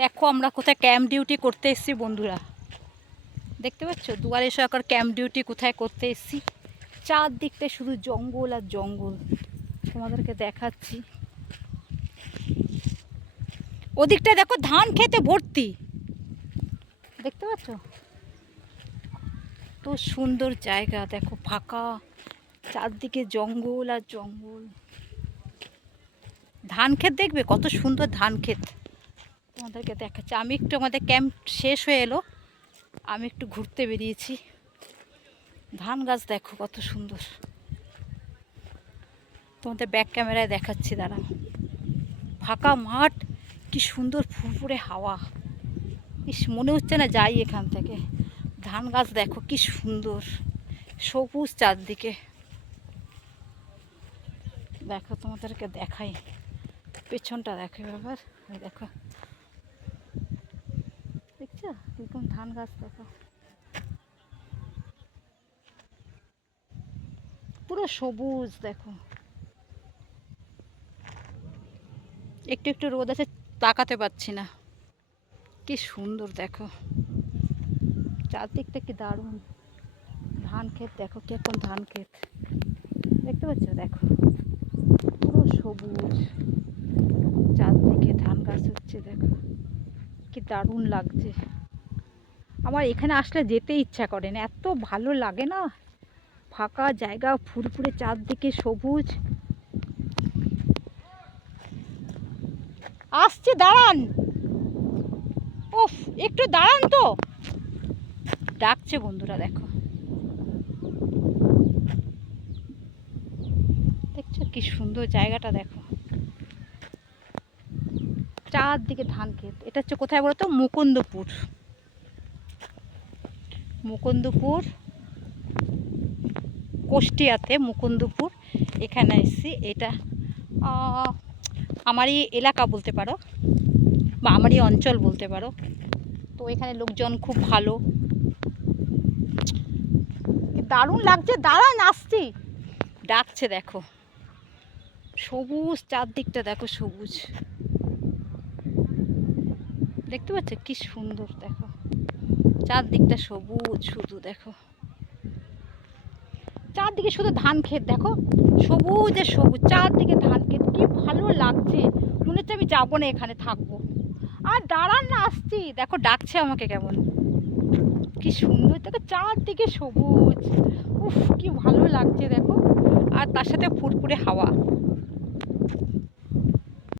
দেখো আমরা কোথায় ক্যাম্প ডিউটি করতে এসেছি বন্ধুরা। দেখতে পাচ্ছ দুয়ারে সরকার ক্যাম্প ডিউটি কোথায় করতে এসেছি। চারদিকটা শুধু জঙ্গল আর জঙ্গল, তোমাদেরকে দেখাচ্ছি। ওদিকটা দেখো ধান খেতে ভর্তি, দেখতে পাচ্ছ তো সুন্দর জায়গা। দেখো ফাঁকা, চারদিকে জঙ্গল আর জঙ্গল। ধান ক্ষেত দেখবে কত সুন্দর ধান ক্ষেত, তোমাদেরকে দেখাচ্ছি। আমি একটু আমাদের ক্যাম্প শেষ হয়ে এলো, আমি একটু ঘুরতে বেরিয়েছি। ধান গাছ দেখো কত সুন্দর, তোমাদের ব্যাক ক্যামেরায় দেখাচ্ছি দাঁড়াও। ফাঁকা মাঠ, কি সুন্দর ফুরফুরে হাওয়া। ইস, মনে হচ্ছে না যাই এখান থেকে। ধান গাছ দেখো কি সুন্দর, সবুজ চারদিকে। দেখো তোমাদেরকে দেখাই, পেছনটা দেখো এবার। দেখো দেখছো এরকম ধান গাছ দেখো, পুরো সবুজ। দেখো একটু একটু রোদ আছে, তাকাতে পারছি না। কি সুন্দর দেখো চারদিকটা, কি দারুণ। ধান ক্ষেত দেখো, কিরকম ধান ক্ষেত, দেখতে পাচ্ছ। দেখো পুরো সবুজ, চারদিকে ধান গাছ হচ্ছে। দেখো কি দারুণ লাগছে। আমার এখানে আসলে যেতে ইচ্ছা করে না, এত ভালো লাগে না। ফাঁকা জায়গা, ফুরফুরে চারদিকে সবুজ। আসছে, দাঁড়ান। ওফ, একটু দাঁড়ান তো, ডাকছে বন্ধুরা। দেখো দেখছো কি সুন্দর জায়গাটা। দেখো চারদিকে ধান ক্ষেত। এটা হচ্ছে কোথায় বলতো? মুকুন্দপুর। মুকুন্দপুর কুষ্টিয়াতে মুকুন্দপুর, এখানে এসেছি। এটা আমারই এলাকা বলতে পারো, বা আমারই অঞ্চল বলতে পারো। তো এখানে লোকজন খুব ভালো, দারুণ লাগছে। দাঁড়ান, আসছি, ডাকছে। দেখো সবুজ চারদিকটা, দেখো সবুজ, দেখতে পাচ্ছ কি সুন্দর। দেখো চারদিকটা সবুজ শুধু। দেখো চারদিকে শুধু ধান ক্ষেত, দেখো সবুজ আর সবুজ, চারদিকে ধান ক্ষেত। কি ভালো লাগছে, মনে হচ্ছে আমি যাবো না, এখানে থাকবো। আর দাঁড়ান না, আসছি। দেখো ডাকছে আমাকে কেমন, কি সুন্দর। দেখো চারদিকে সবুজ, উফ কি ভালো লাগছে। দেখো আর তার সাথে ফুরফুরে হাওয়া।